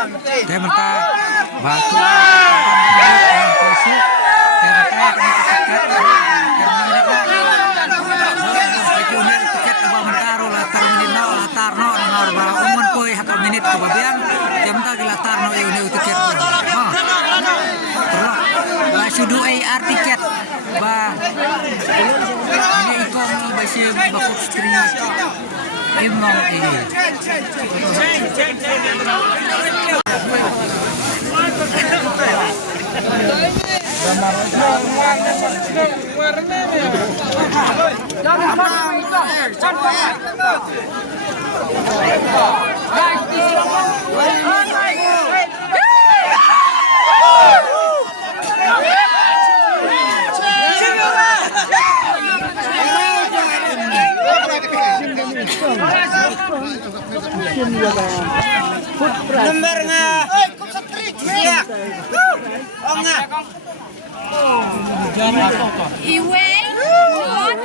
Temata batu menit kebabian jam tadi latar no ini tiket ba sudu AR tiket ba ini ikon basi bakut street emang ini Nomornya, iya, onga. Iwe, not,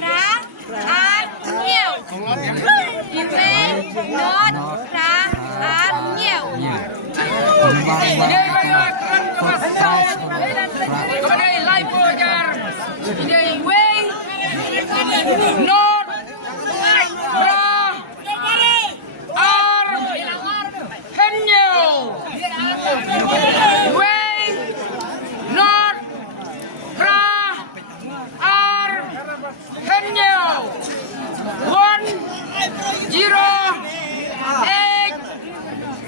ra, an, nhiều. Iwe, not, ra, an, nhiều. Đây live belajar. Ini iwe, not, ra, ar, henyo. Iwe, not, ra, ar, henyo. 1, 0, 8,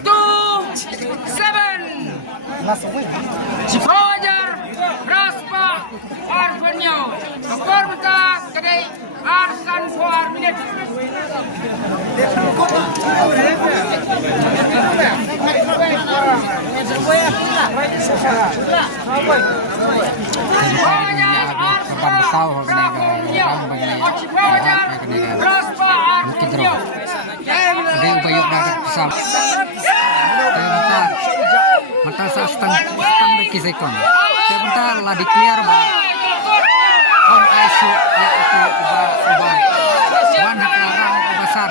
2, 7. Roger, Raspa, Arvenio. Skor kita kedai Arsan 4 minit. mata sa stang kisekon sebentar lah declare ba on isu ya itu ubah wan haklarang besar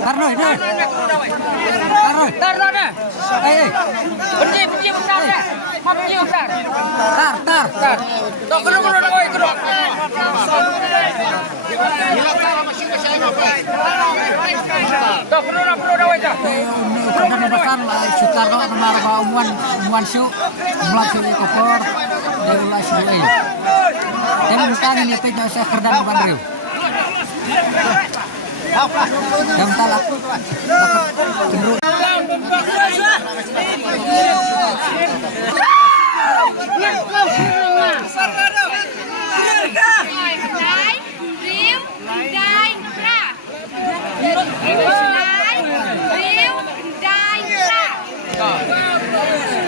Tarno ini. Tarno dah. Benci besar dah. Benci besar. Tar. Tok kena oi kena. Tok kena oi dah. Karena besar lah Sutarno kemarin umuan su melalui kopor dari ulas dua. Dan bukan ini tidak saya kerdan bandriu. Jam talak cenderung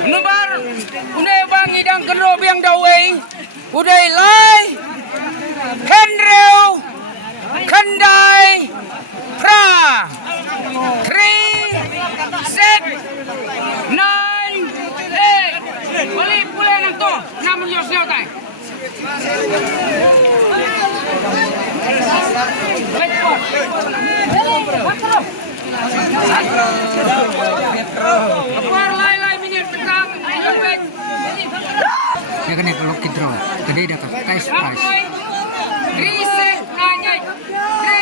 Nubar unai bang idang kenro biang dawai udai lai Henreu Kendai Pra 3 6 9 8 balik pula nang tu namun yo sel tai lai minit petang ya kan kalau kidro gede dah tes price Risek nanyai 3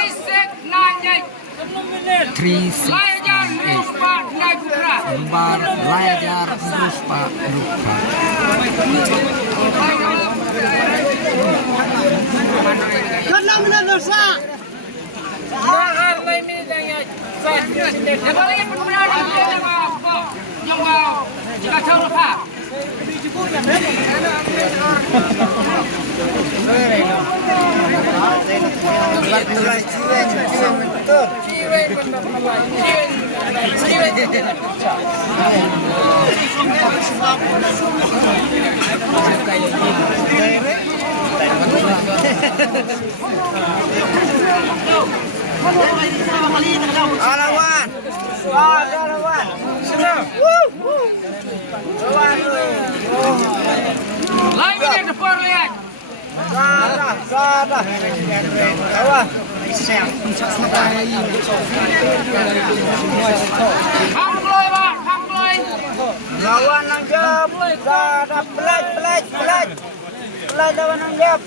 Lajar Ruspa Nagura lembar lajar Ruspa Lupa Kenapa dosa? Mahal lain ini jangan saya balik benar yang jika tahu apa Alawan. Alawan. Sudah. Lawan. Dah. Bawah. Lawan nang jawab. Dah pelaj lawan nang jawab.